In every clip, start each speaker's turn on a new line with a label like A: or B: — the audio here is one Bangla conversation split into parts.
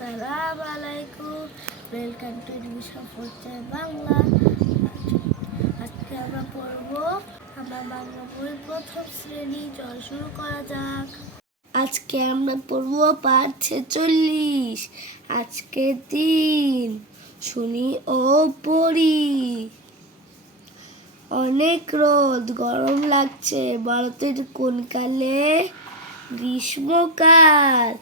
A: বাংলা আজকে আমরা পড়ব আমরা বাংলা প্রথম শ্রেণি। শুরু করা যাক। আজকে আমরা ছেচল্লিশ। আজকে দিন। শুনি ও পড়ি। অনেক রোদ, গরম লাগছে। ভারতের কোন কালে গ্রীষ্মকাল।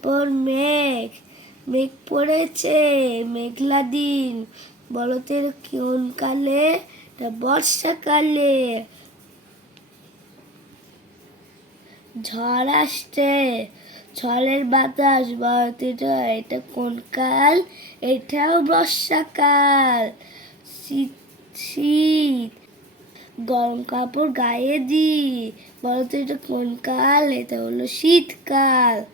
A: তারপর মেঘ। মেঘ পড়েছে, মেঘলা দিন। বলতের কোন কালে বর্ষাকালে? ঝড় আসছে, ঝড়ের বাতাস ভারতের এটা কোন কাল? এটাও বর্ষাকাল। শীত শীত। গরম কাপড় গায়ে দি বলো তো এটা কোন কাল? এটা হলো শীতকাল।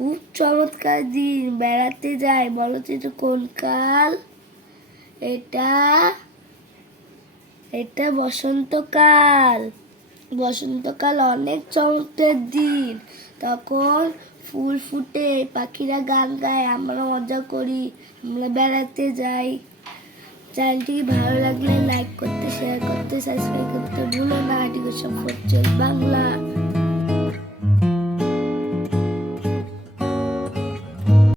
A: খুব চমৎকার দিন। বেড়াতে যাই। বলো তো কোন কাল? এটা এটা বসন্তকাল বসন্তকাল অনেক চমৎকার দিন। তখন ফুল ফুটে, পাখিরা গান গায় আমরা মজা করি, আমরা বেড়াতে যাই। চ্যানেলটি ভালো লাগলে লাইক করতে শেয়ার করতে সাবস্ক্রাইব করতে ভুলো না। এটিকে সব বাংলা।